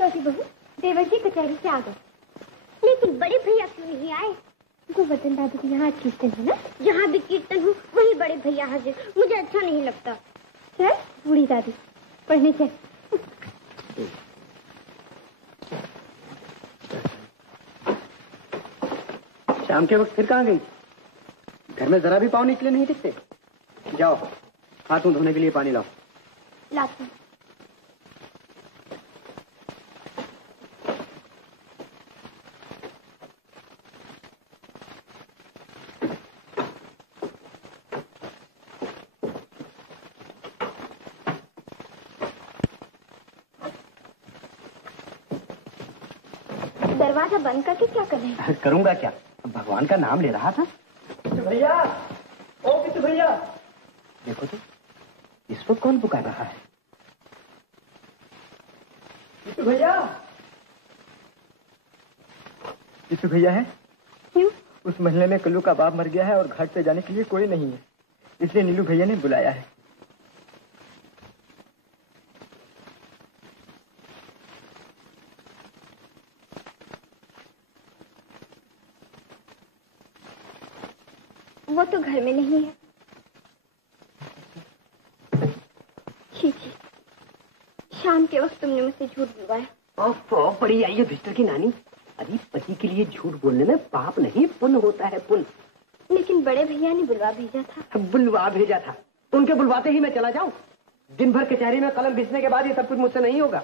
छोटी बहू, देवर जी कचहरी से आ गए, लेकिन बड़े भैया क्यों नहीं आए? गोवर्धन दादू के यहाँ कीर्तन है ना? जहाँ भी कीर्तन हो वही बड़े भैया हाजिर, मुझे अच्छा नहीं लगता। चल बूढ़ी दादी पढ़ने चल। शाम के वक्त फिर कहाँ गई? घर में जरा भी पाँव निकले नहीं दिखते। जाओ हाथ मुंह धोने के लिए पानी लाओ। लाती। दरवाजा बंद करके क्या कर रहे हैं? करूंगा क्या, भगवान का नाम ले रहा था। भैया, ओ किट्टू भैया, देखो तो इस वक्त कौन पुकार रहा है? किट्टू भैया, किट्टू भैया है? क्यों? उस महल्ले में कल्लू का बाप मर गया है और घाट पे जाने के लिए कोई नहीं है, इसलिए नीलू भैया ने बुलाया है। वो तो घर में नहीं है। छी छी, शाम के वक्त तुमने मुझसे झूठ बुलवाया। ओह बड़ी आई है भिस्टर की नानी। अरे पति के लिए झूठ बोलने में पाप नहीं पुण्य होता है, पुण्य। लेकिन बड़े भैया ने बुलवा भेजा था। बुलवा भेजा था तो उनके बुलवाते ही मैं चला जाऊं? दिन भर कचहरी में कलम घिसने के बाद ये सब कुछ मुझसे नहीं होगा।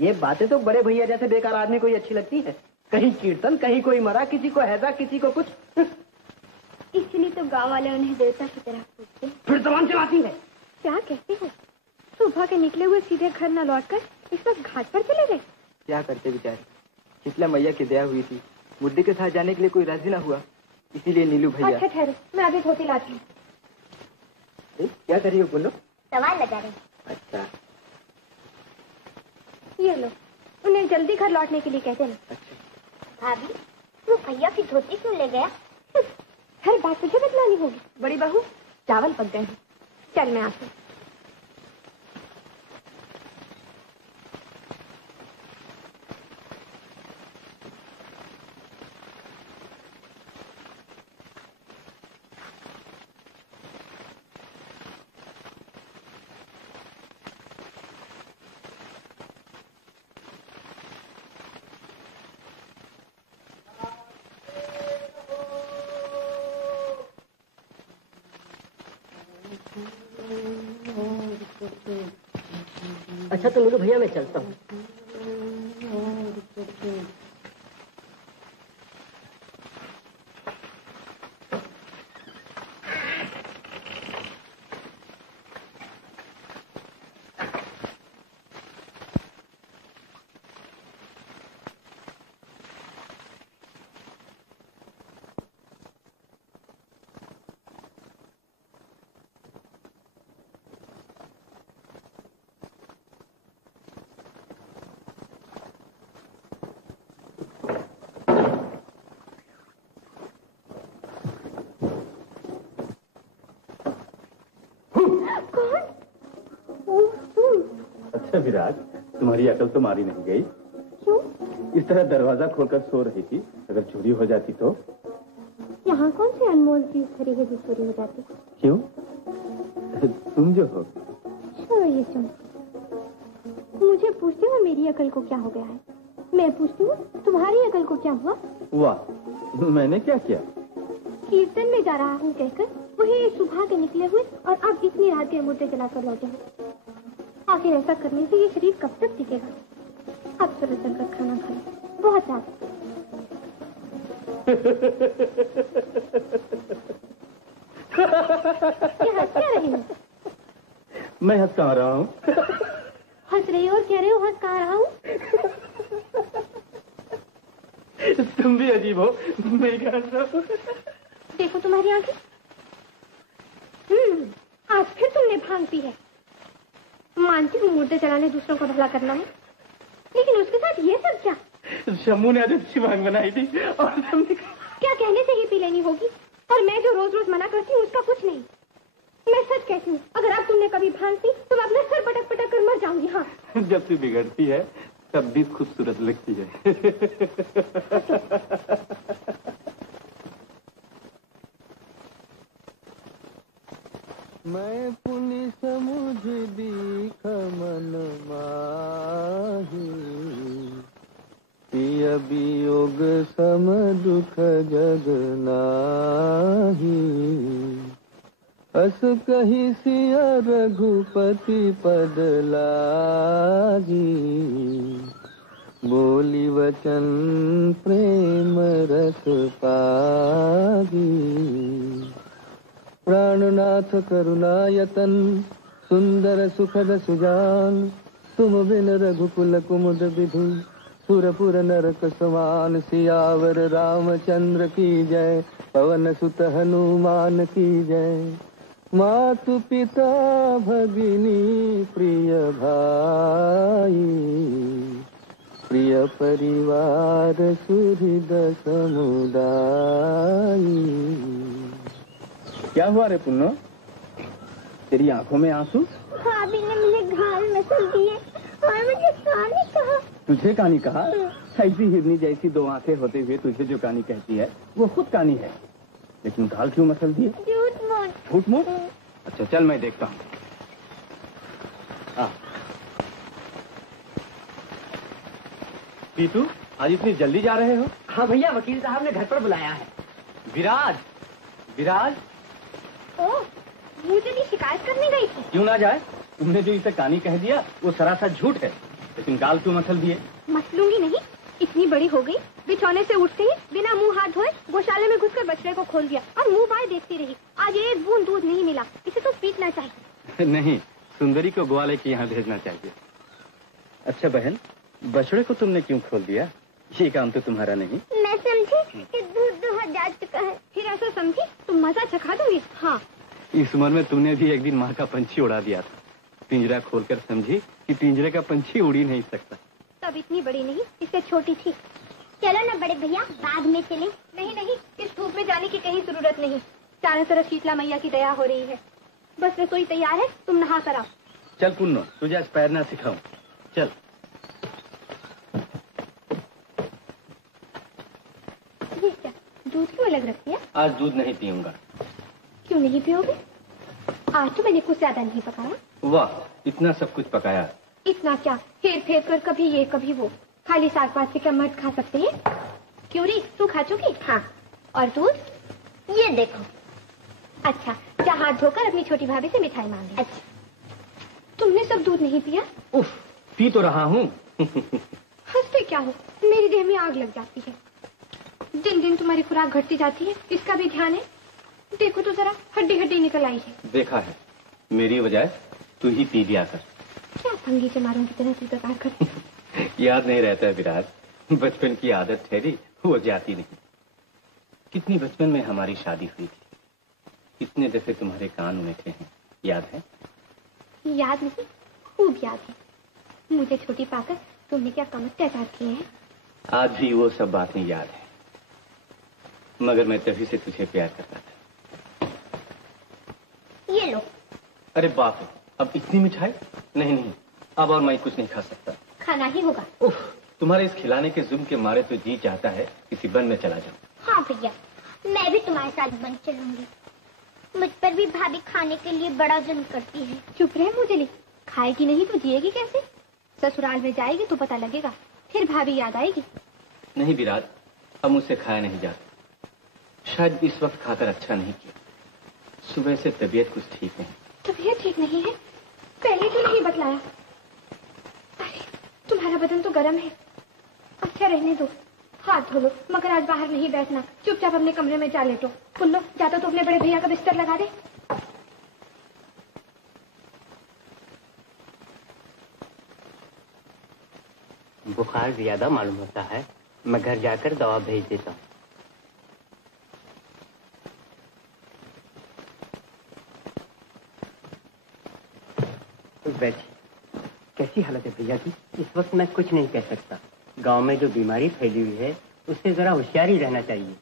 ये बातें तो बड़े भैया जैसे बेकार आदमी को ही अच्छी लगती है। कहीं कीर्तन, कहीं कोई मरा, किसी को हैजा, किसी को कुछ। इसलिए तो गांव वाले उन्हें देवता की तरह पूछते। फिर जबान चलाती है। क्या कहते हो? सुबह के निकले हुए सीधे घर न लौटकर इस वक्त घाट पर चले गए। क्या करते बेचारे, शीतला मैया की दया हुई थी, मुद्दे के साथ जाने के लिए कोई राजी ना हुआ, इसीलिए नीलू भैया। अच्छा ठहरो, मैं अभी धोती लाती हूँ। क्या कर रही हो? बोलो। सवाल लगा रहे। अच्छा ये लो, उन्हें जल्दी घर लौटने के लिए कहते हैं। अच्छा। भाभी, वो भैया की धोती क्यों ले गया? हर बात मुझे बदलानी होगी। बड़ी बहू, चावल पक गए हैं, चल मैं आती हूँ। अच्छा तो नीलू भैया मैं चलता हूँ। विराज, तुम्हारी अकल तो मारी नहीं गई। क्यों? इस तरह दरवाजा खोलकर सो रही थी, अगर चोरी हो जाती तो? यहाँ कौन सी अनमोल चीज खड़ी है जो चोरी हो जाती? क्यों? तुम जो हो। छोड़ो ये तुम, मुझे पूछते हो मेरी अकल को क्या हो गया है? मैं पूछती हूँ तुम्हारी अकल को क्या हुआ? वाह, मैंने क्या किया? कीर्तन में जा रहा हूँ कहकर वही सुबह के निकले हुए और अब इतनी रात के मुद्दे जलाकर लौटे हो। आखिर ऐसा करने से ये शरीर कब तक टिकेगा? अब चलो चलकर खाना खा लो, बहुत रात। हंस क्या रही हो? मैं हंस कहाँ रहा हूँ? हंस रही हो और कह रहे हो हंस कहाँ रहा हूँ? तुम भी अजीब हो, मैं क्या हंस रहा हूँ? देखो तुम्हारी आंखें। आज फिर तुमने भांग पी है। मानती हूँ मुद्दे चलाने दूसरों का भला करना है, लेकिन उसके साथ ये सब क्या? शम्मू ने आज अच्छी भांग बनाई थी और हमने क्या कहने से ही पी लेनी होगी? और मैं जो रोज रोज मना करती हूँ उसका कुछ नहीं। मैं सच कहती हूँ, अगर अब तुमने कभी भांग पी तो मैं अपना सर पटक पटक कर मर जाऊंगी। हाँ, जब तू बिगड़ती है तब भी खूबसूरत लगती है। मैं पुनि समुझ दीख मन माही, पिय वियोग सम दुख जग नाही। अस कही सिय रघुपति पद लागी, बोली वचन प्रेम रस पागी। प्राणनाथ करुणायतन सुंदर सुखद सुजान, तुम बिन रघुकुल कुमुद विधु सुरपुर नरक समान। सियावर रामचंद्र की जय, पवन सुत हनुमान की जय। मातु पिता भगिनी प्रिय भाई, प्रिय परिवार सुहृद समुदाय। क्या हुआ रे पुन्नो? तेरी आंखों में आंसू? भाभी ने मुझे घायल मसल दिए और मुझे कहानी कहा। तुझे कहानी कहा? ऐसी हिरनी जैसी दो आंखें होते हुए तुझे जो कहानी कहती है वो खुद कहानी है, लेकिन घाल क्यों मसल दिए? झूठ मूठ। झूठ मूठ? अच्छा चल मैं देखता हूँ। पीतू, आज इतनी जल्दी जा रहे हो? हाँ भैया, वकील साहब ने घर पर बुलाया है। विराज, विराज। ओह, मुझे भी शिकायत करने गई थी। क्यों ना जाए? तुमने जो इसे कहानी कह दिया वो सरासर झूठ है, लेकिन गाल क्यों मसल दिए? मसलूंगी नहीं, इतनी बड़ी हो गई, बिछौने से उठते ही बिना मुंह हाथ धोए गौशाले में घुसकर बछड़े को खोल दिया और मुंह बाय देखती रही। आज एक बूंद दूध नहीं मिला, इसे तो पीटना चाहिए। नहीं, सुंदरी को ग्वाले के यहाँ भेजना चाहिए। अच्छा बहन, बछड़े को तुमने क्यों खोल दिया? ये काम तो तुम्हारा नहीं। मैं समझी कि दूध दुहा जा चुका है, फिर ऐसा समझी तुम मजा चखा दोगी। हाँ, इस उम्र में तुमने भी एक दिन माँ का पंछी उड़ा दिया था। पिंजरा खोलकर समझी कि पिंजरे का पंछी उड़ ही नहीं सकता। तब इतनी बड़ी नहीं, इससे छोटी थी। चलो ना बड़े भैया, बाद में चलें। नहीं नहीं, इस धूप में जाने की कहीं जरूरत नहीं। चारों तरफ शीतला मैया की दया हो रही है। बस रसोई तैयार है, तुम नहा कर आओ। चल पुन्नो, तुझे आज पैरना सिखाऊं। चल। ये क्या, दूध क्यों अलग रख दिया? आज दूध नहीं पीऊंगा। क्यों नहीं पियोगे? आज तो मैंने कुछ ज्यादा नहीं पकाया। वाह, इतना सब कुछ पकाया। इतना क्या, फेर फेर कर कभी ये कभी वो। खाली साग पात से क्या मर्द खा सकते हैं? क्यों री, तू खा चुकी? हाँ। और दूध? ये देखो। अच्छा, जा हाथ धोकर अपनी छोटी भाभी से मिठाई मांगी। अच्छा, तुमने सब दूध नहीं पिया? उफ, पी तो रहा हूँ। हंसते क्या हो, मेरी देह में आग लग जाती है। दिन दिन तुम्हारी खुराक घटती जाती है, इसका भी ध्यान है? देखो तो जरा, हड्डी हड्डी निकल आई है। देखा है, मेरी वजह तू ही पी लिया कर। क्या फंगी से मारूं की तरह प्रकार कर। याद नहीं रहता है विराज, बचपन की आदत ठहरी, वो जाती नहीं। कितनी बचपन में हमारी शादी हुई थी, कितने दफे तुम्हारे कान उठे हैं, याद है? याद नहीं, खूब याद है। मुझे छोटी पाकर तुमने क्या कम अत्याचार किए हैं। आज भी वो सब बातें याद है, मगर मैं तभी से तुझे प्यार करता था। ये लो। अरे बाप रे, अब इतनी मिठाई? नहीं नहीं, अब और मैं कुछ नहीं खा सकता। खाना ही होगा। उफ, तुम्हारे इस खिलाने के जुल्म के मारे तो जी चाहता है किसी वन में चला जाऊं। हाँ भैया, मैं भी तुम्हारे साथ बन चलूंगी। मुझ पर भी भाभी खाने के लिए बड़ा जुल्म करती है। चुप रहे मुझे, खाएगी नहीं तो जिएगी कैसे? ससुराल में जाएगी तो पता लगेगा, फिर भाभी याद आएगी। नहीं विराट, अब मुझसे खाया नहीं जाता। शायद इस वक्त खाकर अच्छा नहीं किया। सुबह से तबीयत कुछ ठीक नहीं। तबीयत ठीक नहीं है? पहले क्यों नहीं बतलाया? अरे, तुम्हारा बदन तो गर्म है। अच्छा रहने दो, हाथ धो लो, मगर आज बाहर नहीं बैठना। चुपचाप अपने कमरे में जा लेटो। पुल्लो, जाता तो अपने बड़े भैया का बिस्तर लगा दे। बुखार ज्यादा मालूम होता है, मैं घर जाकर दवा भेज देता हूँ। कैसी हालत है भैया की? इस वक्त मैं कुछ नहीं कह सकता। गांव में जो बीमारी फैली हुई है उससे जरा होशियारी रहना चाहिए।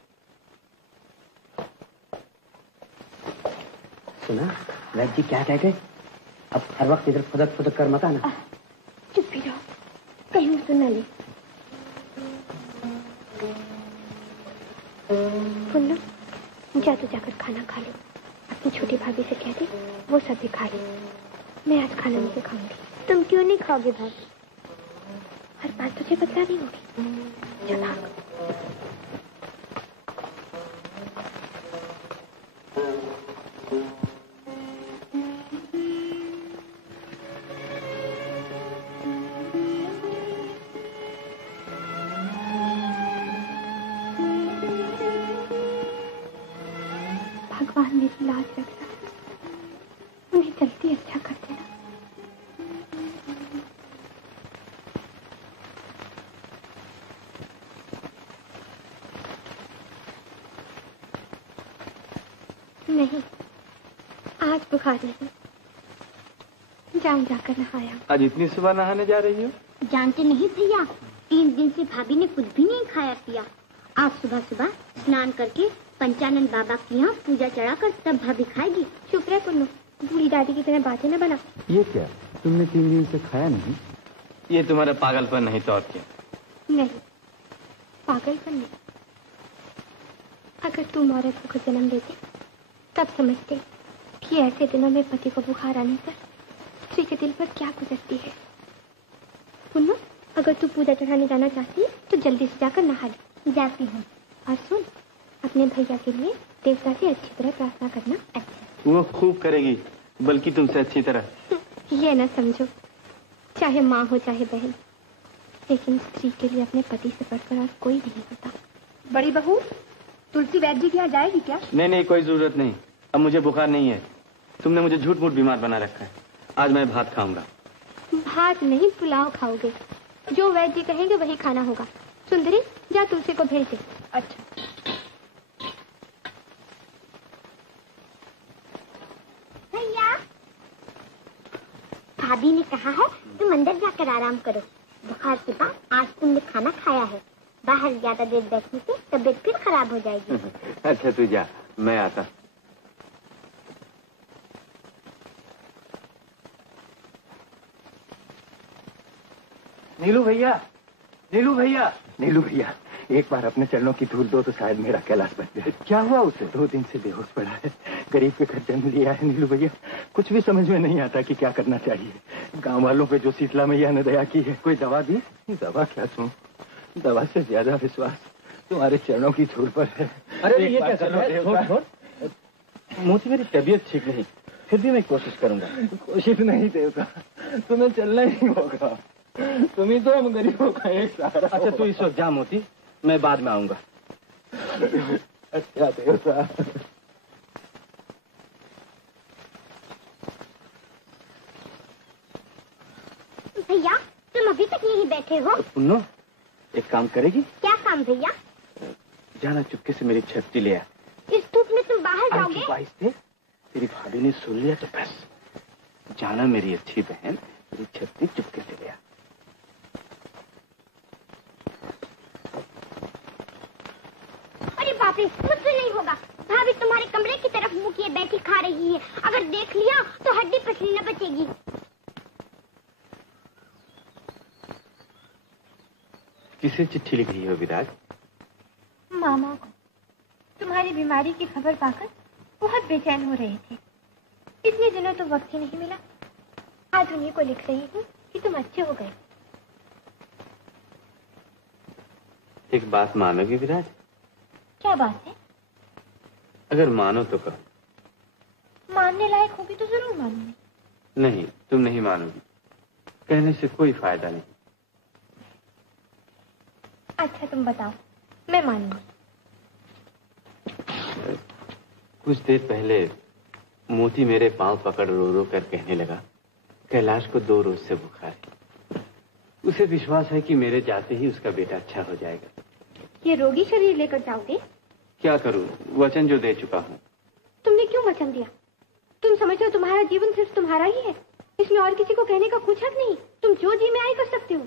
सुना, वैद्य जी क्या कह गए? अब हर वक्त इधर फुदक फुदक कर मत आना। चुप भी रहो, कहीं तू न ले। पुन्नू, जा तू जाकर खाना खा ले। अपनी छोटी भाभी से कह दे वो सब भी खा ले। मैं आज खाना नहीं खाऊंगी। तुम क्यों नहीं खाओगे भाभी? हर बात तुझे बतलानी होगी। चल भाग। भगवान मेरी लाज रखना, उन्हें जल्दी अच्छा कर देना। नहीं, आज बुखार नहीं। जाऊं जाकर नहाया। आज इतनी सुबह नहाने जा रही हो? जानते नहीं भैया, 3 दिन से भाभी ने कुछ भी नहीं खाया पिया। आज सुबह सुबह स्नान करके पंचानन बाबा की यहाँ पूजा चढ़ाकर तब भाभी खाएगी। चुप रहे पुन्नू, बूढ़ी दादी की तरह बातें न बना। ये क्या, तुमने 3 दिन से खाया नहीं? ये तुम्हारा पागलपन नहीं तो और क्या? नहीं, पागलपन नहीं। अगर तुम औरत को जन्म देते तब समझते कि ऐसे दिनों में पति को बुखार आने पर स्त्री के दिल पर क्या गुजरती है। पुन्नू, अगर तू पूजा चढ़ाने जाना चाहती है तो जल्दी से जाकर नहा ले। जाती हूँ। और सुन, अपने भैया के लिए देवता से अच्छी तरह प्रार्थना करना। अच्छा, वो खूब करेगी, बल्कि तुमसे अच्छी तरह। ये ना समझो, चाहे माँ हो चाहे बहन, लेकिन स्त्री के लिए अपने पति से बढ़कर और कोई नहीं होता। बड़ी बहू, तुलसी वैद्य जी के यहाँ जाएगी क्या? नहीं, कोई जरूरत नहीं। अब मुझे बुखार नहीं है। तुमने मुझे झूठ मूठ बीमार बना रखा है। आज मैं भात खाऊंगा। भात नहीं, पुलाव खाओगे। जो वैद्य जी कहेंगे वही खाना होगा। सुंदरी, जा तुलसी को भेज दे। अच्छा। भैया, भाभी ने कहा है तुम अंदर जाकर आराम करो। बुखार के बाद आज तुमने खाना खाया है। बाहर ज्यादा देर बैठने से तबीयत फिर खराब हो जाएगी। अच्छा तू जा, मैं आता। नीलू भैया, नीलू भैया, नीलू भैया, एक बार अपने चरणों की धूल दो तो शायद मेरा कैलाश बच जाए। क्या हुआ उसे? 2 दिन से बेहोश पड़ा है। गरीब के घर जन्म लिया है नीलू भैया। कुछ भी समझ में नहीं आता कि क्या करना चाहिए। गांव वालों पे जो शीतला मैया ने दया की है। कोई दवा दी? दवा क्या सुन, दवा से ज्यादा विश्वास तुम्हारे चरणों की धूल पर है। अरे ये क्या कर रहा है? मोती, मेरी तबीयत ठीक नहीं, फिर भी मैं कोशिश करूंगा। कोशिश नहीं देवता, तुम्हें चलना ही होगा। तुम ही तो हम गरीबों का एक सहारा। अच्छा तू इस वक्त जा मोती, मैं बाद में आऊंगा। अच्छा देवता। भैया, तुम अभी तक यहीं बैठे हो? पुन्नो, एक काम करेगी? क्या काम भैया? जाना चुपके से मेरी छत्ती ले आ। इस धूप में तुम बाहर जाओगे? से तेरी भाभी ने सुन लिया तो बस। जाना मेरी अच्छी बहन, मेरी छत्ती चुपके से ले आ। अरे बाप रे, मुझसे नहीं होगा। भाभी तुम्हारे कमरे की तरफ मुंह किए बैठी खा रही है। अगर देख लिया तो हड्डी पसली न बचेगी। किसे चिट्ठी लिखी हो विराज? मामा को। तुम्हारी बीमारी की खबर पाकर बहुत बेचैन हो रहे थे। इतने दिनों तो वक्त ही नहीं मिला। आज उन्हीं को लिख रही हूँ कि तुम अच्छे हो गए। एक बात मानोगे विराज? क्या बात है? अगर मानो तो कहो। मानने लायक होगी तो जरूर मानूंगी। नहीं, तुम नहीं मानोगी। कहने से कोई फायदा नहीं। अच्छा तुम बताओ, मैं मानूंगी। कुछ देर पहले मोती मेरे पांव पकड़ रो रो कर कहने लगा, कैलाश को 2 रोज से बुखार है। उसे विश्वास है कि मेरे जाते ही उसका बेटा अच्छा हो जाएगा। ये रोगी शरीर लेकर जाओगे? क्या करूं, वचन जो दे चुका हूं। तुमने क्यों वचन दिया? तुम समझते हो तुम्हारा जीवन सिर्फ तुम्हारा ही है, इसमें और किसी को कहने का कुछ हक नहीं। तुम जो जी में आई कर सकते हो।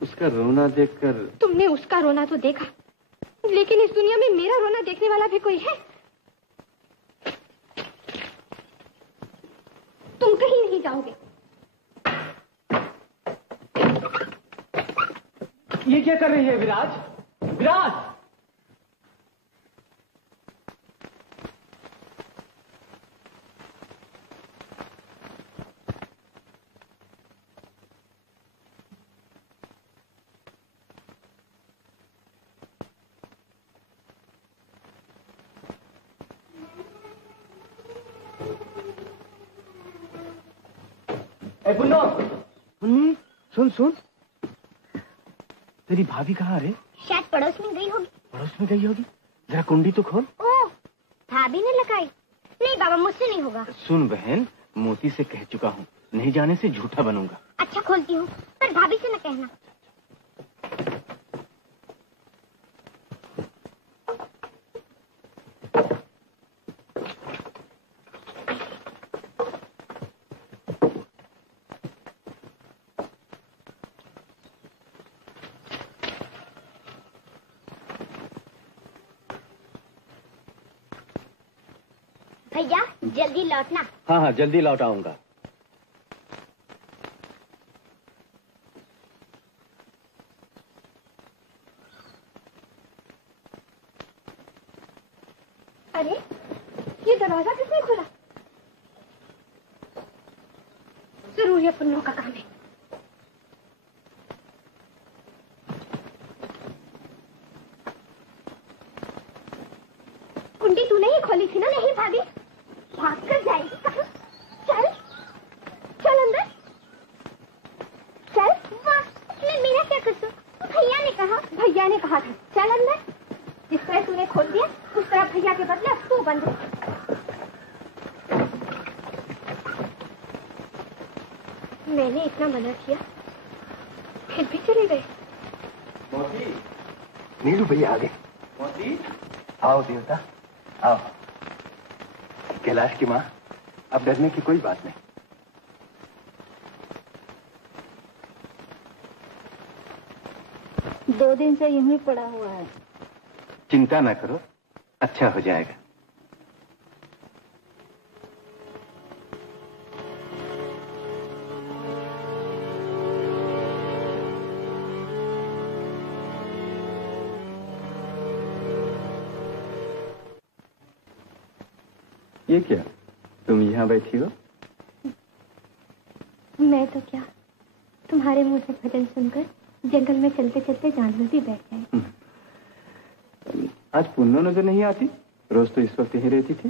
उसका रोना देखकर। तुमने उसका रोना तो देखा, लेकिन इस दुनिया में मेरा रोना देखने वाला भी कोई है? तुम कहीं नहीं जाओगे। ये क्या कर रही है विराज? विराज! मुन्नी, सुन सुन, तेरी भाभी कहाँ रे? शायद पड़ोस में गई होगी। पड़ोस में गई होगी। जरा कुंडी तो खोल। ओह, भाभी ने लगाई? नहीं बाबा, मुझसे नहीं होगा। सुन बहन, मोती से कह चुका हूँ, नहीं जाने से झूठा बनूंगा। अच्छा खोलती हूँ, पर भाभी से न कहना। भैया जल्दी लौटना। हाँ हाँ, जल्दी लौट आऊंगा। अरे ये दरवाजा किसने खोला? जरूर ये पुन्नों का काम है। कुंडी तूने ही खोली थी ना? नहीं भाभी, भाग कर जाएगी कहाँ? चल चल अंदर चल। वाह, इसमें मेरा क्या कसूर? भैया ने कहा था चल अंदर। जिस तरह तूने खोल दिया उस तरह भैया के बदले अब तू बंद। मैंने इतना मना किया फिर भी चले गए। मोती, नीलू भैया आ गए। मोती, आओ देवता, आओ। कैलाश की माँ, अब डरने की कोई बात नहीं। दो दिन से यूं ही पड़ा हुआ है। चिंता ना करो, अच्छा हो जाएगा। ये क्या, तुम यहाँ बैठी हो? मैं तो क्या, तुम्हारे मुंह से भजन सुनकर जंगल में चलते चलते जानवर भी बैठ गए। आज पुन्नो नजर नहीं आती? रोज तो इस वक्त यहीं रहती थी।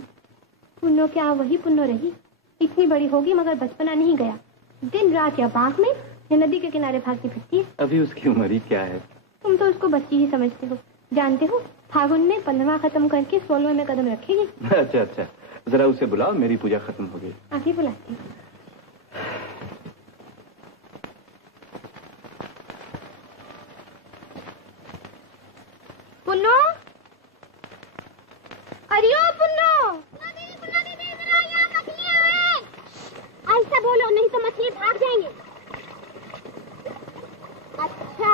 पुन्नो क्या वही पुन्नो रही? इतनी बड़ी होगी मगर बचपना नहीं गया। दिन रात या बाग में या नदी के किनारे भागती फिरती है। अभी उसकी उम्र ही क्या है? तुम तो उसको बच्ची ही समझते हो। जानते हो फागुन में 15वां खत्म करके 16वें में कदम रखेगी। अच्छा अच्छा, जरा उसे बुलाओ, मेरी पूजा खत्म हो गई। अभी बुलाती हूँ। पुन्नो, अरे ओ पुन्नो, ऐसा बोलो नहीं तो मछली भाग जाएंगे। अच्छा,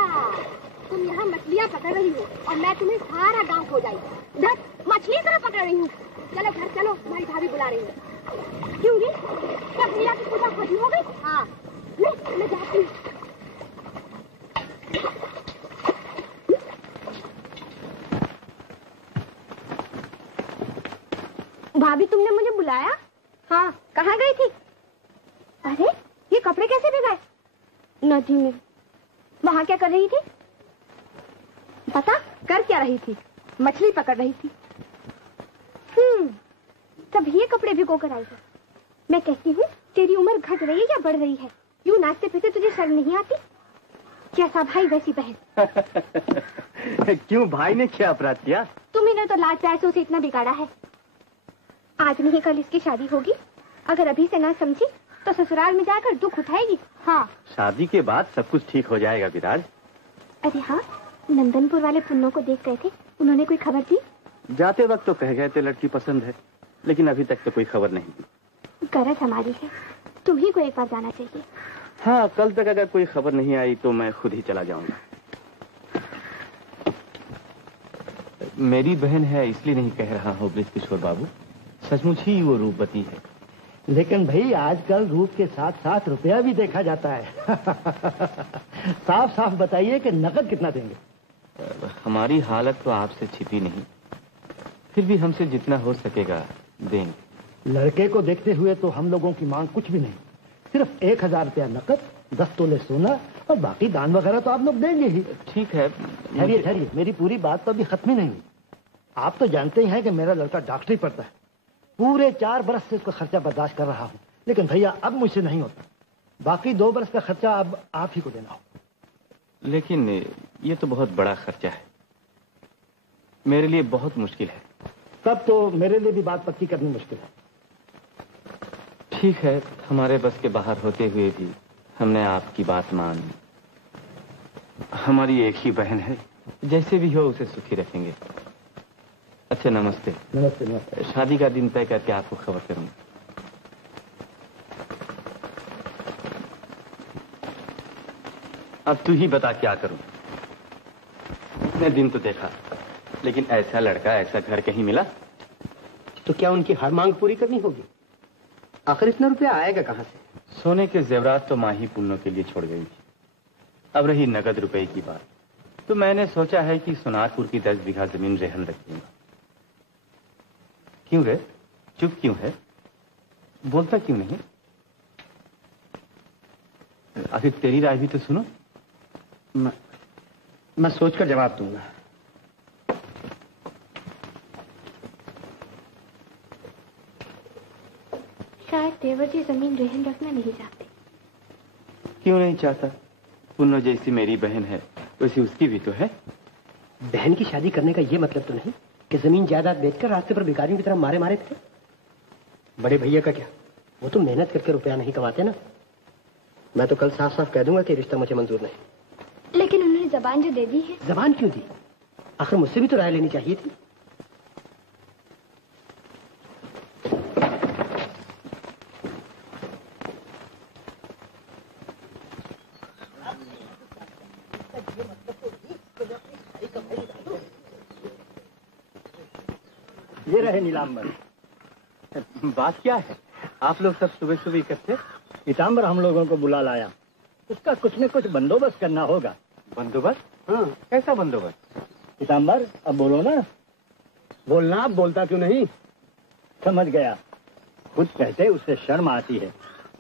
तुम यहाँ मछलियाँ पकड़ रही हो और मैं तुम्हें सारा गांव खो जाएगी। धत, मछली तरह पकड़ रही हूँ। चलो घर चलो, तुम्हारी भाभी बुला रही है। क्यों जी? क्या भैया की पूजा खत्म हो गई? हाँ, मैं जाती हूँ। भाभी तुमने मुझे बुलाया? हाँ, कहाँ गई थी? अरे ये कपड़े कैसे भिगाए? नदी में। वहाँ क्या कर रही थी? पता कर क्या रही थी? मछली पकड़ रही थी। तब ये कपड़े भिगो कर आई है। मैं कहती हूँ तेरी उम्र घट रही है या बढ़ रही है? यूँ नाचते फिरते तुझे शर्म नहीं आती? जैसा भाई वैसी बहन। क्यों, भाई ने क्या अपराध किया? तुम्ही ने तो लाज पैसों से इतना बिगाड़ा है। आज नहीं कल इसकी शादी होगी। अगर अभी से ना समझी तो ससुराल में जाकर दुख उठाएगी। हाँ, शादी के बाद सब कुछ ठीक हो जाएगा विराज। अरे हाँ, नंदनपुर वाले पुन्नों को देख गए थे, उन्होंने कोई खबर दी? जाते वक्त तो कह गए थे लड़की पसंद है, लेकिन अभी तक तो कोई खबर नहीं दी। गरज हमारी है, तुम ही को एक बार जाना चाहिए। हाँ, कल तक अगर कोई खबर नहीं आई तो मैं खुद ही चला जाऊंगा। मेरी बहन है इसलिए नहीं कह रहा हूँ ब्रिज किशोर बाबू, सचमुच ही वो रूपवती है। लेकिन भाई आजकल रूप के साथ साथ रुपया भी देखा जाता है। साफ साफ बताइए कि नकद कितना देंगे? हमारी हालत तो आपसे छिपी नहीं, फिर भी हमसे जितना हो सकेगा देंगे। लड़के को देखते हुए तो हम लोगों की मांग कुछ भी नहीं, सिर्फ 1000 रुपया नकद, 10 तोले सोना और बाकी दान वगैरह तो आप लोग देंगे ही। ठीक है। ठहरिए ठहरिए, मेरी पूरी बात तो अभी खत्म ही नहीं हुई। आप तो जानते ही हैं कि मेरा लड़का डॉक्टरी पढ़ता है, पूरे 4 बरस से उसका खर्चा बर्दाश्त कर रहा हूँ, लेकिन भैया अब मुझसे नहीं होता। बाकी 2 बरस का खर्चा अब आप ही को देना हो। लेकिन ये तो बहुत बड़ा खर्चा है, मेरे लिए बहुत मुश्किल है। तब तो मेरे लिए भी बात पक्की करनी मुश्किल है। ठीक है, हमारे बस के बाहर होते हुए भी हमने आपकी बात मान ली। हमारी एक ही बहन है, जैसे भी हो उसे सुखी रखेंगे। अच्छा, नमस्ते। नमस्ते नमस्ते। शादी का दिन तय करके आपको खबर करूंगा। अब तू ही बता क्या करूं। इतने दिन तो देखा, लेकिन ऐसा लड़का, ऐसा घर कहीं मिला? तो क्या उनकी हर मांग पूरी करनी होगी? आखिर इतना रुपया आएगा कहां से? सोने के जेवरात तो माँ ही पुण्यों के लिए छोड़ गई थी। अब रही नगद रुपए की बात, तो मैंने सोचा है कि सोनारपुर की 10 बीघा जमीन रहन रख दूंगा। क्यों रे, चुप क्यों है? बोलता क्यों नहीं? आखिर तेरी राय भी तो सुनो। मैं सोचकर जवाब दूंगा। शायद देवर जी जमीन रहन रखना नहीं चाहते। क्यों नहीं चाहता? पुन्नो जैसी मेरी बहन है, वैसी उसकी भी तो है। बहन की शादी करने का ये मतलब तो नहीं कि जमीन जायदाद बेचकर रास्ते पर भिखारियों की तरह मारे मारे थे। बड़े भैया का क्या, वो तो मेहनत करके रुपया नहीं कमाते ना। मैं तो कल साफ साफ कह दूंगा कि रिश्ता मुझे मंजूर नहीं। लेकिन उन्होंने जबान जो दे दी है। जबान क्यों दी? आखिर मुझसे भी तो राय लेनी चाहिए थी। ये रहे नीलांबर। बात क्या है? आप लोग सब सुबह सुबह इकट्ठे? पीताम्बर हम लोगों को बुला लाया, उसका कुछ न कुछ बंदोबस्त करना होगा। बंदोबस्त? हाँ। कैसा बंदोबस्त? पीताम्बर अब बोलो ना। बोलना, अब बोलता क्यों नहीं? समझ गया, खुद कहते उसे शर्म आती है।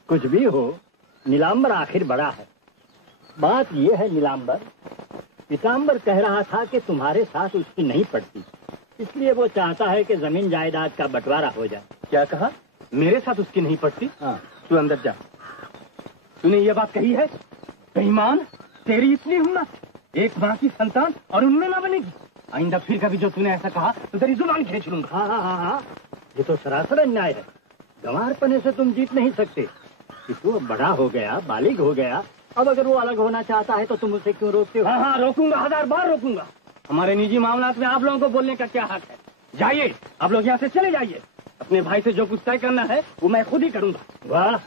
कुछ भी हो, नीलांबर आखिर बड़ा है। बात ये है नीलांबर, पीताम्बर कह रहा था कि तुम्हारे साथ उसकी नहीं पड़ती, इसलिए वो चाहता है कि जमीन जायदाद का बंटवारा हो जाए। क्या कहा? मेरे साथ उसकी नहीं पड़ती? हाँ। तू अंदर जा। तूने ये बात कही है? बेईमान, तेरी इतनी हिम्मत, एक माँ की संतान और उनमें ना बनेगी। आइंदा फिर कभी जो तूने ऐसा कहा तो तेरी जुबान खींच लूंगा। हाँ हाँ हाँ हाँ, ये तो सरासर अन्याय है। गंवारपने से तुम जीत नहीं सकते। वो बड़ा हो गया, बालिग हो गया, अब अगर वो अलग होना चाहता है तो तुम उसे क्यों रोकते हो? हाँ हाँ, रोकूंगा, 1000 बार रोकूंगा। हमारे निजी मामलात में आप लोगों को बोलने का क्या हक है? जाइए, आप लोग यहाँ से चले जाइए। अपने भाई से जो कुछ तय करना है वो मैं खुद ही करूंगा। वाह,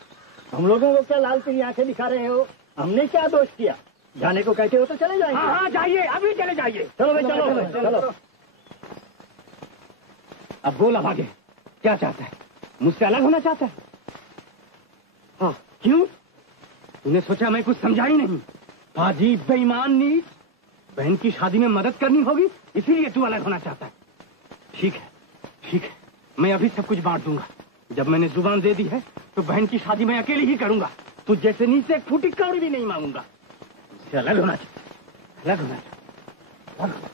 हम लोगों को क्या लाल पीली आंखें दिखा रहे हो? हमने क्या दोष किया? जाने को कहते हो तो चले जाएंगे। हाँ हाँ, जाइए, अभी चले जाइए। चलो भाई, चलो। अब बोल, अब आगे क्या चाहता है? मुझसे अलग होना चाहता है? हाँ, क्यों? तूने सोचा मैं कुछ समझा ही नहीं? पाजी, बेईमान, नीच। बहन की शादी में मदद करनी होगी, इसीलिए तू अलग होना चाहता है। ठीक है, ठीक है, मैं अभी सब कुछ बांट दूंगा। जब मैंने जुबान दे दी है तो बहन की शादी मैं अकेली ही करूंगा। तू जैसे नीचे एक फूटी कौड़ी भी नहीं मांगूंगा। मुझसे अलग होना चाहता, अलग होना चाहता।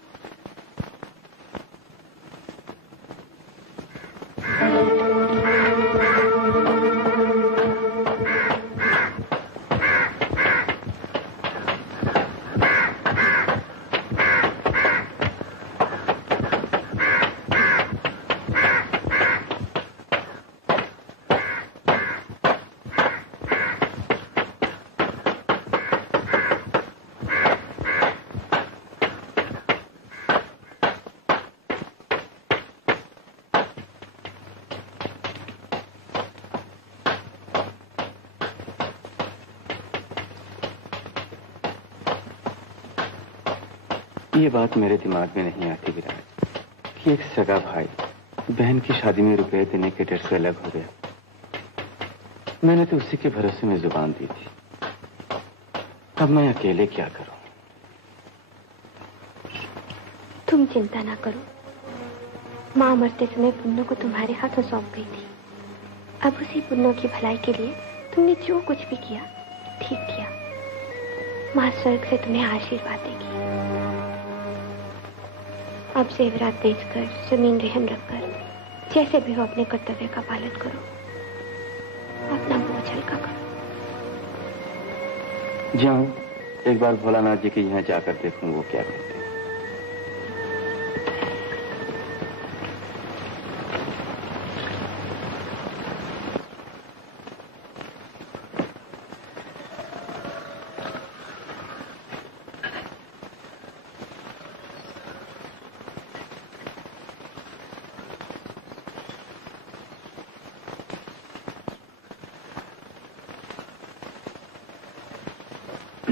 ये बात मेरे दिमाग में नहीं आती विराज कि एक सगा भाई बहन की शादी में रुपए देने के डर से अलग हो गया। मैंने तो उसी के भरोसे में जुबान दी थी। अब मैं अकेले क्या करूं? तुम चिंता ना करो, माँ मरते समय पुन्नो को तुम्हारे हाथों सौंप गई थी। अब उसी पुन्नो की भलाई के लिए तुमने जो कुछ भी किया ठीक किया। माँ स्वर्ग से तुम्हें आशीर्वाद देगी। अब जेवरात बेचकर जमीन रहन रखकर जैसे भी हो अपने कर्तव्य का पालन करो, अपना बोझ हल्का करो। जाऊं एक बार भोलानाथ जी के यहाँ जाकर देखूं वो क्या कहते हैं।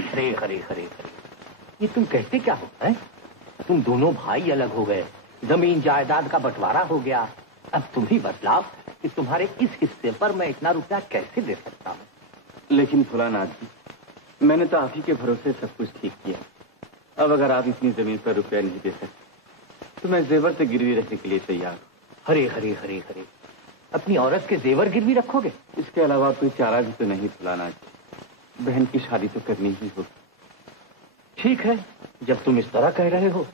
हरे हरे हरे हरे, ये तुम कहते क्या हो? है? तुम दोनों भाई अलग हो गए, जमीन जायदाद का बंटवारा हो गया। अब तुम ही बतलाओ कि तुम्हारे इस हिस्से पर मैं इतना रुपया कैसे दे सकता हूँ? लेकिन भोलानाथ जी, मैंने तो आप ही के भरोसे सब कुछ ठीक किया। अब अगर आप इतनी जमीन पर रुपया नहीं दे सकते तो मैं जेवर से गिरवी रखने के लिए तैयार हूँ। हरे हरे हरे हरे, अपनी औरत के जेवर गिरवी रखोगे? इसके अलावा कोई चारा भी तो नहीं भोलानाथ जी। बहन की शादी तो करनी ही होगी। ठीक है, जब तुम इस तरह कह रहे हो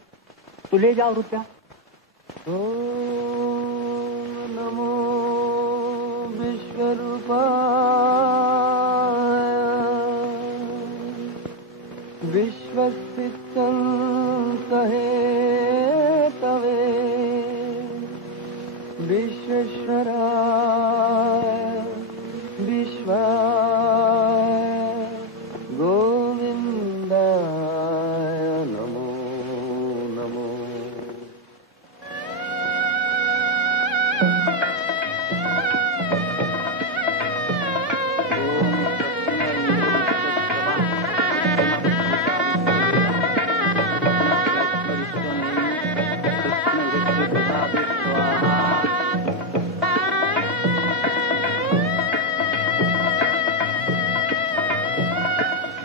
तो ले जाओ रुपया। नमो विश्वरूपाय विश्वस्थितं कहे तवे विश्वेश्वराय विश्वाय गोविंदाय नमो नमो।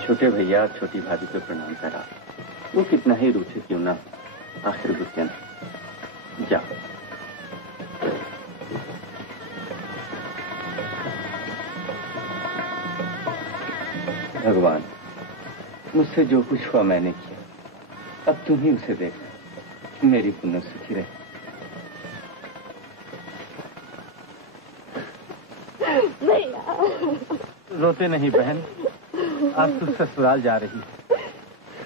छोटे भैया छोटी भाभी को प्रणाम करा। वो कितना ही रूठे क्यों ना, आखिर गुस्से जा। भगवान, मुझसे जो कुछ हुआ मैंने किया, अब तुम ही उसे देखना। मेरी पुण्य सुखी रहे। रोते नहीं बहन, आज तू ससुराल जा रही है।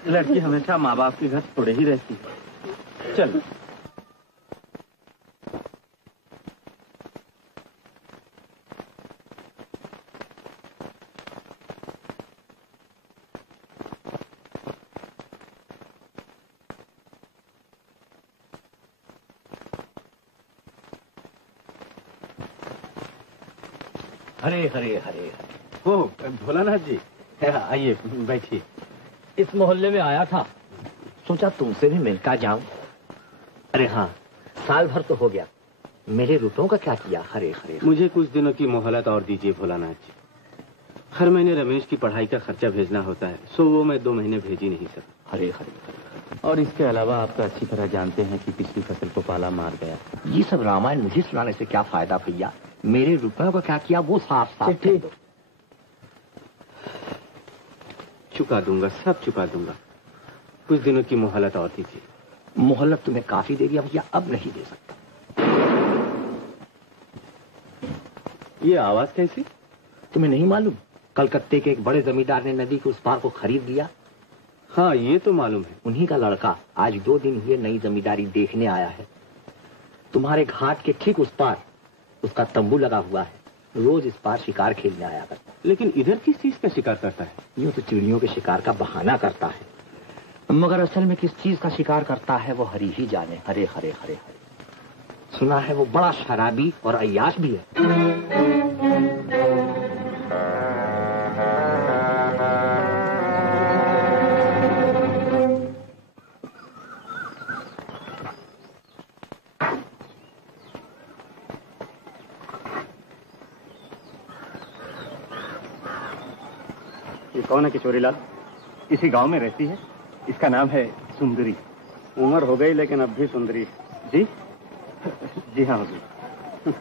लड़की हमेशा माँ बाप के घर छोड़े ही रहती है। चल। हरे हरे हरे हरे। ओ भोलानाथ जी, आइए बैठिए। इस मोहल्ले में आया था, सोचा तुमसे भी मिलता जाऊं। अरे हाँ, साल भर तो हो गया, मेरे रुपयों का क्या किया? हरे हरे। मुझे कुछ दिनों की मोहलत और दीजिए भोलानाथ जी। हर महीने रमेश की पढ़ाई का खर्चा भेजना होता है, सो वो मैं 2 महीने भेज ही नहीं सकता। हरे हरे हरे। और इसके अलावा आप तो अच्छी तरह जानते हैं कि पिछली फसल को पाला मार गया। ये सब रामायण मुझे सुनाने से क्या फायदा भैया? मेरे रुपयों का क्या किया वो साफ साफ कह दो। चुका दूंगा, सब चुका दूंगा। कुछ दिनों की मोहलत और दीजिए। मोहल्लत तुम्हें काफी दे दिया भैया, अब नहीं दे सकता। ये आवाज कैसी? तुम्हें नहीं मालूम? कलकत्ते के एक बड़े जमींदार ने नदी के उस पार को खरीद लिया। हाँ, ये तो मालूम है। उन्हीं का लड़का आज 2 दिन हुए नई जमींदारी देखने आया है। तुम्हारे घाट के ठीक उस पार उसका तंबू लगा हुआ है, रोज इस पार शिकार खेलने आया करता। लेकिन इधर किस चीज का शिकार करता है? यूं तो चिड़ियों के शिकार का बहाना करता है, मगर असल में किस चीज का शिकार करता है वो हरि ही जाने। हरे हरे हरे हरे। सुना है वो बड़ा शराबी और अय्याश भी है। ये कौन है किशोरीलाल? इसी गांव में रहती है। इसका नाम है सुंदरी। उम्र हो गई लेकिन अब भी सुंदरी। जी जी हाँ हुजूर।